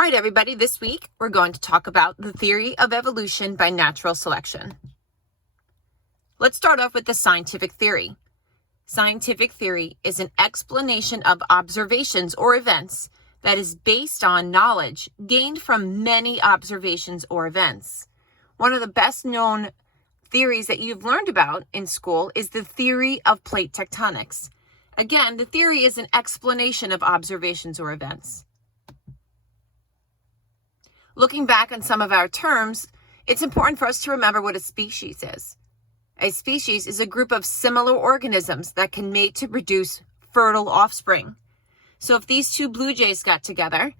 All right, everybody, this week we're going to talk about the theory of evolution by natural selection. Let's start off with the scientific theory. Scientific theory is an explanation of observations or events that is based on knowledge gained from many observations or events. One of the best known theories that you've learned about in school is the theory of plate tectonics. Again, the theory is an explanation of observations or events. Looking back on some of our terms, it's important for us to remember what a species is. A species is a group of similar organisms that can mate to produce fertile offspring. So if these two blue jays got together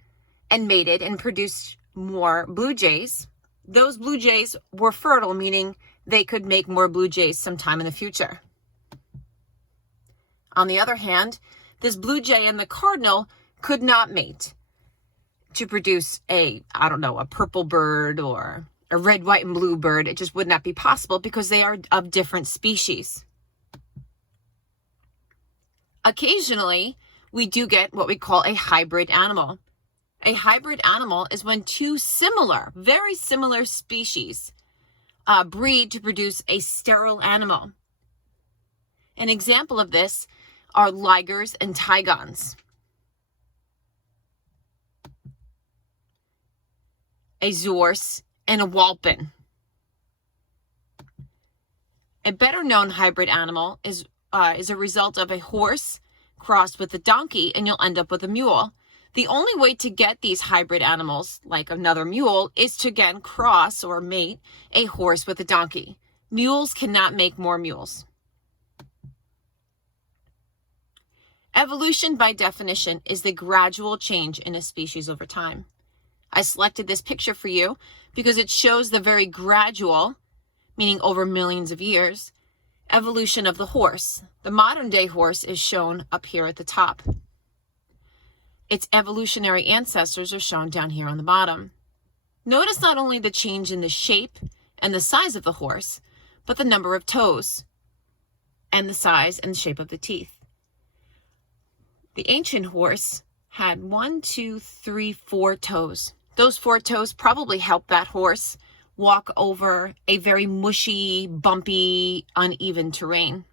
and mated and produced more blue jays, those blue jays were fertile, meaning they could make more blue jays sometime in the future. On the other hand, this blue jay and the cardinal could not mate to produce a purple bird or a red, white, and blue bird. It just would not be possible because they are of different species. Occasionally, we do get what we call a hybrid animal. A hybrid animal is when two very similar species breed to produce a sterile animal. An example of this are ligers and tigons. A zorse and a whalpin. A better known hybrid animal is a result of a horse crossed with a donkey, and you'll end up with a mule. The only way to get these hybrid animals, like another mule, is to again cross or mate a horse with a donkey. Mules cannot make more mules. Evolution, by definition, is the gradual change in a species over time. I selected this picture for you because it shows the very gradual, meaning over millions of years, evolution of the horse. The modern day horse is shown up here at the top. Its evolutionary ancestors are shown down here on the bottom. Notice not only the change in the shape and the size of the horse, but the number of toes and the size and the shape of the teeth. The ancient horse had 4 toes. Those 4 toes probably helped that horse walk over a very mushy, bumpy, uneven terrain.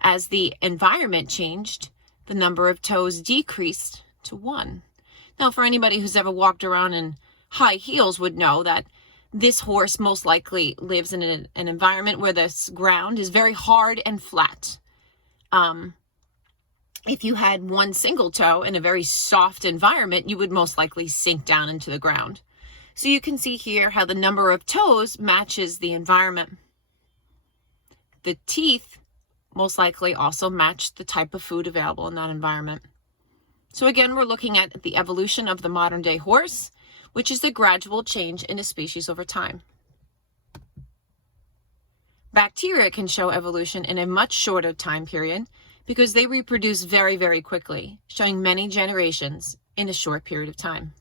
As the environment changed, the number of toes decreased to 1. Now, for anybody who's ever walked around in high heels would know that this horse most likely lives in an environment where this ground is very hard and flat. If you had 1 single toe in a very soft environment, you would most likely sink down into the ground. So you can see here how the number of toes matches the environment. The teeth most likely also match the type of food available in that environment. So again, we're looking at the evolution of the modern day horse, which is the gradual change in a species over time. Bacteria can show evolution in a much shorter time period because they reproduce very, very quickly, showing many generations in a short period of time.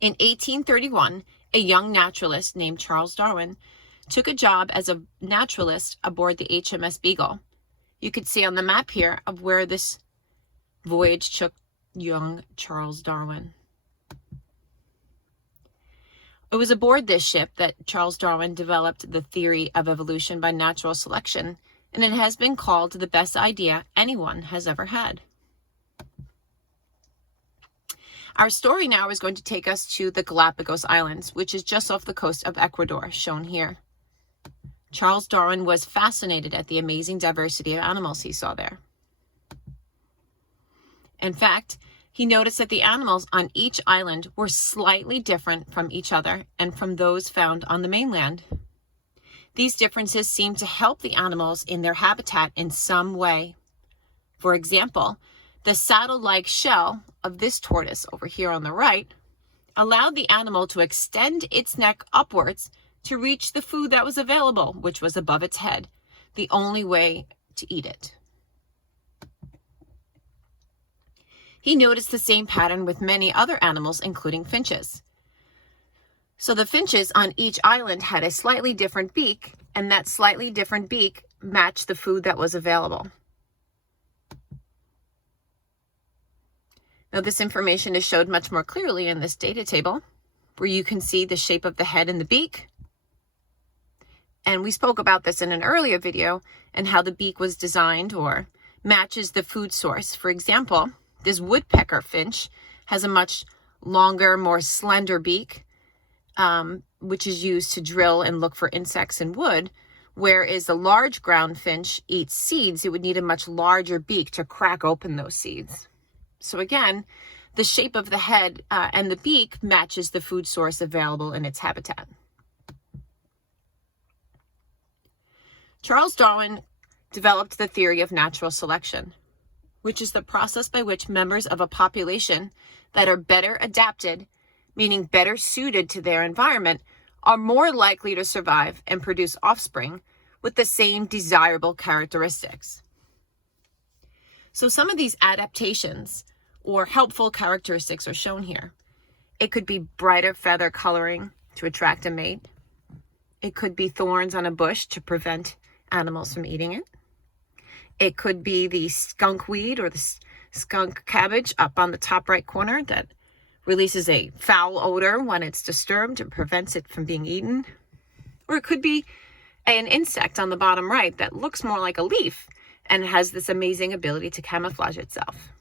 In 1831, a young naturalist named Charles Darwin took a job as a naturalist aboard the HMS Beagle. You could see on the map here of where this voyage took young Charles Darwin. It was aboard this ship that Charles Darwin developed the theory of evolution by natural selection, and it has been called the best idea anyone has ever had. Our story now is going to take us to the Galapagos Islands, which is just off the coast of Ecuador, shown here. Charles Darwin was fascinated at the amazing diversity of animals he saw there. In fact, he noticed that the animals on each island were slightly different from each other and from those found on the mainland. These differences seem to help the animals in their habitat in some way. For example, the saddle-like shell of this tortoise over here on the right allowed the animal to extend its neck upwards to reach the food that was available, which was above its head, the only way to eat it. He noticed the same pattern with many other animals, including finches. So the finches on each island had a slightly different beak, and that slightly different beak matched the food that was available. Now, this information is showed much more clearly in this data table, where you can see the shape of the head and the beak. And we spoke about this in an earlier video and how the beak was designed or matches the food source. For example, this woodpecker finch has a much longer, more slender beak, which is used to drill and look for insects in wood, whereas the large ground finch eats seeds. It would need a much larger beak to crack open those seeds. So again, the shape of the head and the beak matches the food source available in its habitat. Charles Darwin developed the theory of natural selection, which is the process by which members of a population that are better adapted, meaning better suited to their environment, are more likely to survive and produce offspring with the same desirable characteristics. So some of these adaptations or helpful characteristics are shown here. It could be brighter feather coloring to attract a mate. It could be thorns on a bush to prevent animals from eating it. It could be the skunk weed or the skunk cabbage up on the top right corner that releases a foul odor when it's disturbed and prevents it from being eaten. Or it could be an insect on the bottom right that looks more like a leaf and has this amazing ability to camouflage itself.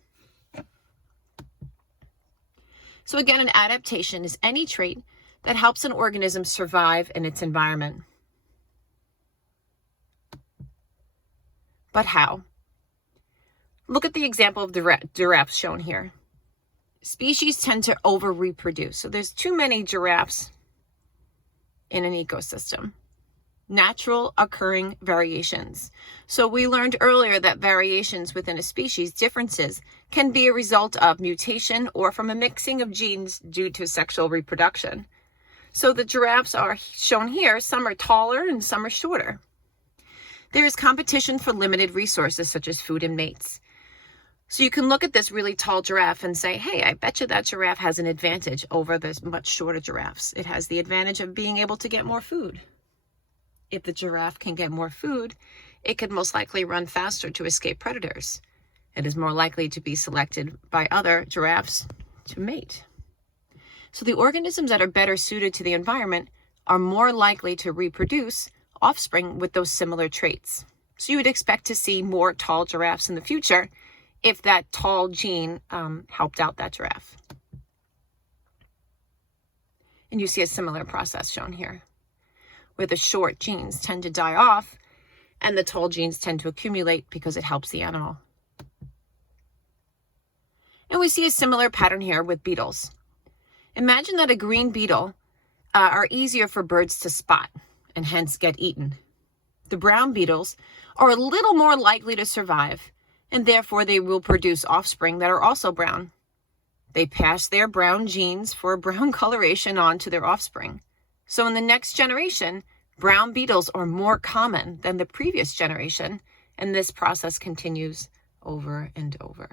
So again, an adaptation is any trait that helps an organism survive in its environment. But how? Look at the example of the giraffes shown here. Species tend to over-reproduce. So there's too many giraffes in an ecosystem. Natural occurring variations. So we learned earlier that variations within a species, differences, can be a result of mutation or from a mixing of genes due to sexual reproduction. So the giraffes are shown here. Some are taller and some are shorter. There is competition for limited resources such as food and mates. So you can look at this really tall giraffe and say, hey, I bet you that giraffe has an advantage over the much shorter giraffes. It has the advantage of being able to get more food. If the giraffe can get more food, it could most likely run faster to escape predators. It is more likely to be selected by other giraffes to mate. So the organisms that are better suited to the environment are more likely to reproduce offspring with those similar traits. So you would expect to see more tall giraffes in the future if that tall gene helped out that giraffe. And you see a similar process shown here, where the short genes tend to die off and the tall genes tend to accumulate because it helps the animal. And we see a similar pattern here with beetles. Imagine that a green beetle are easier for birds to spot and hence get eaten. The brown beetles are a little more likely to survive, and therefore they will produce offspring that are also brown. They pass their brown genes for brown coloration on to their offspring. So in the next generation, brown beetles are more common than the previous generation, and this process continues over and over.